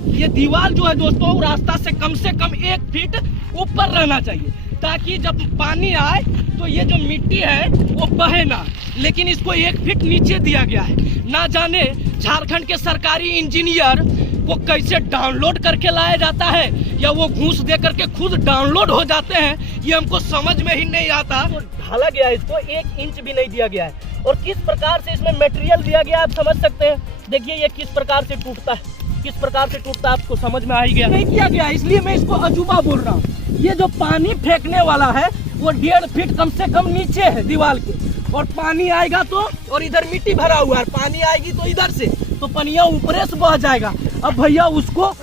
ये दीवार जो है दोस्तों रास्ता से कम 1 फीट ऊपर रहना चाहिए, ताकि जब पानी आए तो ये जो मिट्टी है वो बहे ना। लेकिन इसको 1 फीट नीचे दिया गया है। ना जाने झारखंड के सरकारी इंजीनियर को कैसे डाउनलोड करके लाया जाता है, या वो घूस दे करके खुद डाउनलोड हो जाते हैं, ये हमको समझ में ही नहीं आता। तो ढाला गया है, इसको 1 इंच भी नहीं दिया गया है। और किस प्रकार से इसमें मटेरियल दिया गया आप समझ सकते हैं। देखिए ये किस प्रकार से टूटता है, किस प्रकार से टूटता है आपको समझ में आ ही गया। नहीं किया गया, इसलिए मैं इसको अजूबा बोल रहा हूँ। ये जो पानी फेंकने वाला है वो 1.5 फीट कम से कम नीचे है दीवार के, और पानी आएगा तो, और इधर मिट्टी भरा हुआ है, पानी आएगी तो इधर से तो पनिया ऊपर से बह जाएगा। अब भैया उसको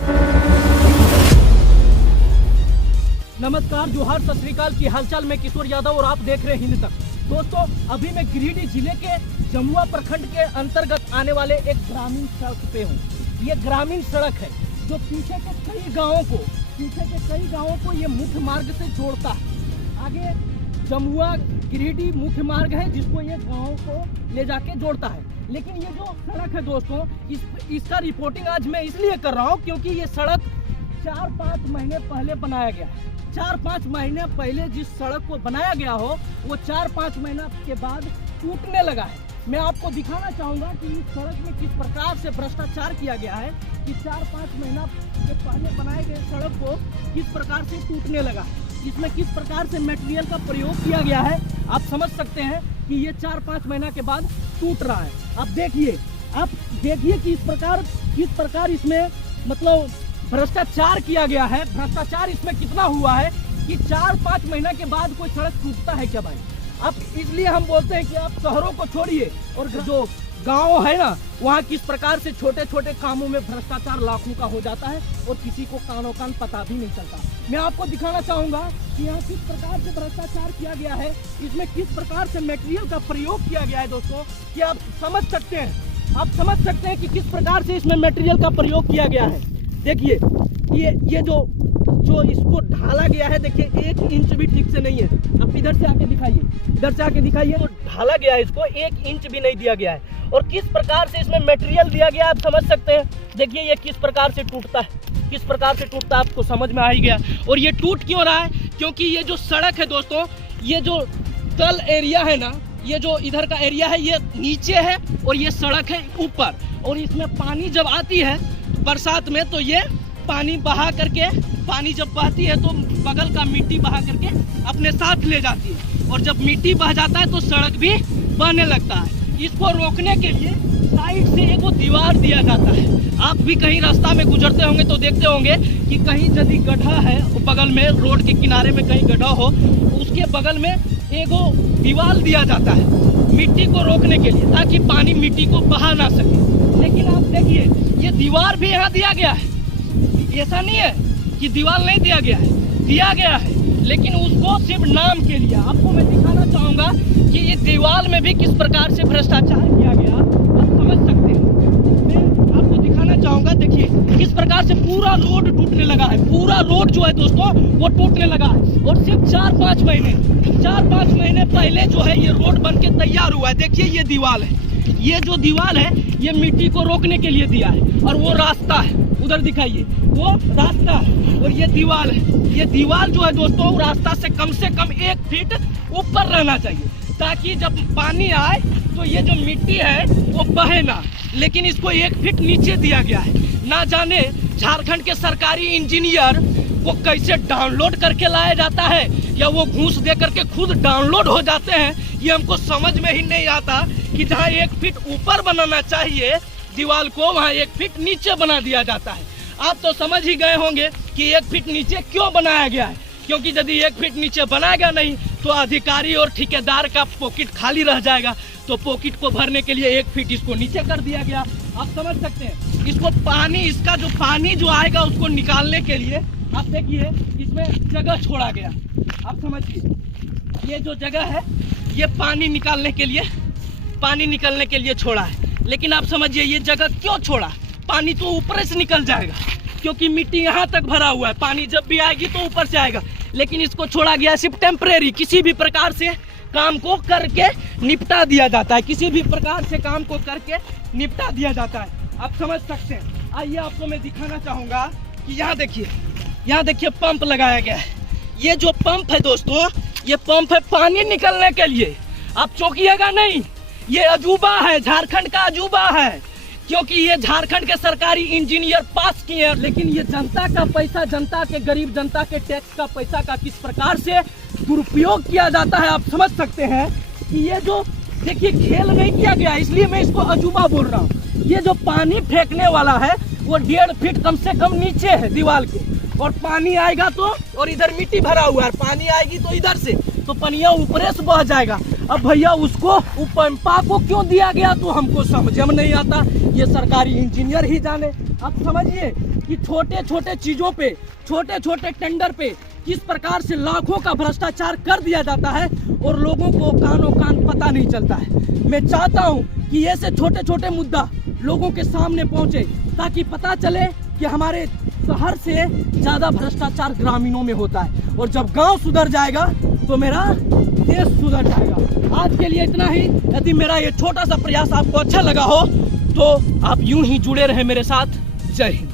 नमस्कार, जोहार, सत श्री अकाल की हालचाल में किशोर यादव और आप देख रहे हैं हिंद तक। दोस्तों अभी मैं गिरिडीह जिले के जमुआ प्रखंड के अंतर्गत आने वाले एक ग्रामीण सड़क पे हूँ। ये ग्रामीण सड़क है जो पीछे के कई गांवों को ये मुख्य मार्ग से जोड़ता है। आगे जमुआ गिरिडीह मुख्य मार्ग है जिसको ये गाँव को ले जाके जोड़ता है। लेकिन ये जो सड़क है दोस्तों इसका रिपोर्टिंग आज मैं इसलिए कर रहा हूँ क्योंकि ये सड़क 4-5 महीने पहले बनाया गया है। 4-5 महीने पहले जिस सड़क को बनाया गया हो वो 4-5 महीना के बाद टूटने लगा है। मैं आपको दिखाना चाहूँगा कि इस सड़क में किस प्रकार से भ्रष्टाचार किया गया है कि 4-5 महीना के पहले बनाए गए सड़क को किस प्रकार से टूटने लगा है। इसमें किस प्रकार से मटेरियल का प्रयोग किया गया है आप समझ सकते हैं कि ये 4-5 महीना के बाद टूट रहा है। आप देखिए कि किस प्रकार इसमें मतलब भ्रष्टाचार किया गया है। भ्रष्टाचार इसमें कितना हुआ है कि 4-5 महीना के बाद कोई सड़क टूटता है क्या भाई। अब इसलिए हम बोलते हैं कि आप शहरों को छोड़िए और जो गांव है ना वहाँ किस प्रकार से छोटे छोटे कामों में भ्रष्टाचार लाखों का हो जाता है और किसी को कानों कान पता भी नहीं चलता। मैं आपको दिखाना चाहूँगा कि यहाँ किस प्रकार से भ्रष्टाचार किया गया है, इसमें किस प्रकार से मटेरियल का प्रयोग किया गया है दोस्तों, कि आप समझ सकते हैं कि किस प्रकार से इसमें मटेरियल का प्रयोग किया गया है। देखिए ये जो इसको ढाला गया है, देखिए 1 इंच भी ठीक से नहीं है। आप इधर से आके दिखाइए, तो ढाला गया है, इसको 1 इंच भी नहीं दिया गया है। और किस प्रकार से इसमें मटेरियल दिया गया आप समझ सकते हैं। देखिए ये किस प्रकार से टूटता है आपको समझ में आ ही गया। और ये टूट क्यों रहा है, क्योंकि ये जो सड़क है दोस्तों, ये जो तल एरिया है ना, ये जो इधर का एरिया है ये नीचे है और ये सड़क है ऊपर। और इसमें पानी जब आती है बरसात में तो ये पानी जब बहती है तो बगल का मिट्टी बहा करके अपने साथ ले जाती है, और जब मिट्टी बह जाता है तो सड़क भी बहने लगता है। इसको रोकने के लिए साइड से एक दीवार दिया जाता है। आप भी कहीं रास्ता में गुजरते होंगे तो देखते होंगे कि कहीं यदि गड्ढा है बगल में, रोड के किनारे में कहीं गड्ढा हो, उसके बगल में एक दीवार दिया जाता है मिट्टी को रोकने के लिए, ताकि पानी मिट्टी को बहा ना सके। लेकिन आप देखिए ये दीवार भी यहाँ दिया गया है, ऐसा नहीं है कि दीवार नहीं दिया गया है, लेकिन उसको सिर्फ नाम के लिए। आपको मैं दिखाना चाहूँगा कि ये दीवार में भी किस प्रकार से भ्रष्टाचार किया गया आप समझ सकते हैं। मैं आपको दिखाना चाहूँगा, देखिए किस प्रकार से पूरा रोड टूटने लगा है। पूरा रोड जो है दोस्तों वो टूटने लगा है, और सिर्फ 4-5 महीने पहले जो है ये रोड बन के तैयार हुआ है। देखिए ये दीवार है, ये जो दीवार है ये मिट्टी को रोकने के लिए दिया है, और वो रास्ता है उधर दिखाइए, वो रास्ता है, और ये दीवार है। ये दीवार जो है दोस्तों रास्ता से कम 1 फीट ऊपर रहना चाहिए, ताकि जब पानी आए तो ये जो मिट्टी है वो बहे ना। लेकिन इसको 1 फीट नीचे दिया गया है। ना जाने झारखंड के सरकारी इंजीनियर को कैसे डाउनलोड करके लाया जाता है, या वो घूस दे करके खुद डाउनलोड हो जाते हैं, ये हमको समझ में ही नहीं आता कि जहाँ 1 फीट ऊपर बनाना चाहिए दीवार को, वहाँ 1 फीट नीचे बना दिया जाता है। आप तो समझ ही गए होंगे कि 1 फीट नीचे क्यों बनाया गया है, क्योंकि यदि 1 फीट नीचे बनाएगा नहीं तो अधिकारी और ठेकेदार का पॉकेट खाली रह जाएगा। तो पॉकेट को भरने के लिए 1 फीट इसको नीचे कर दिया गया। आप समझ सकते हैं। इसको इसका जो पानी जो आएगा उसको निकालने के लिए आप देखिए इसमें जगह छोड़ा गया। आप समझिए ये जो जगह है ये पानी निकालने के लिए छोड़ा है। लेकिन आप समझिए ये जगह क्यों छोड़ा, पानी तो ऊपर से निकल जाएगा, क्योंकि मिट्टी यहाँ तक भरा हुआ है, पानी जब भी आएगी तो ऊपर से आएगा। लेकिन इसको छोड़ा गया सिर्फ टेम्परेरी, किसी भी प्रकार से काम को करके निपटा दिया जाता है, आप समझ सकते हैं। आइए आपको मैं दिखाना चाहूंगा कि यहाँ देखिए पंप लगाया गया है। ये जो पंप है दोस्तों, ये पंप है पानी निकलने के लिए। आप चौंकिएगा नहीं, ये अजूबा है, झारखंड का अजूबा है, क्योंकि ये झारखंड के सरकारी इंजीनियर पास किए हैं। लेकिन ये जनता का पैसा, जनता के गरीब जनता के टैक्स का पैसा का किस प्रकार से दुरुपयोग किया जाता है आप समझ सकते हैं। कि ये जो देखिए खेल नहीं किया गया, इसलिए मैं इसको अजूबा बोल रहा हूँ। ये जो पानी फेंकने वाला है वो 1.5 फीट कम से कम नीचे है दीवार के, और पानी आएगा तो, और इधर मिट्टी भरा हुआ है, पानी आएगी तो इधर से तो पनिया ऊपर से बह जाएगा। अब भैया उसको पंपा को क्यों दिया गया तो हमको समझ में नहीं आता, ये सरकारी इंजीनियर ही जाने। अब समझिए कि छोटे छोटे चीजों पे, छोटे छोटे टेंडर पे किस प्रकार से लाखों का भ्रष्टाचार कर दिया जाता है और लोगों को कानों कान पता नहीं चलता है। मैं चाहता हूँ कि ऐसे छोटे छोटे मुद्दा लोगों के सामने पहुंचे, ताकि पता चले कि हमारे शहर से ज्यादा भ्रष्टाचार ग्रामीणों में होता है, और जब गांव सुधर जाएगा तो मेरा देश सुधर जाएगा। आज के लिए इतना ही। यदि मेरा ये छोटा सा प्रयास आपको अच्छा लगा हो तो आप यूं ही जुड़े रहे मेरे साथ। जय हिंद।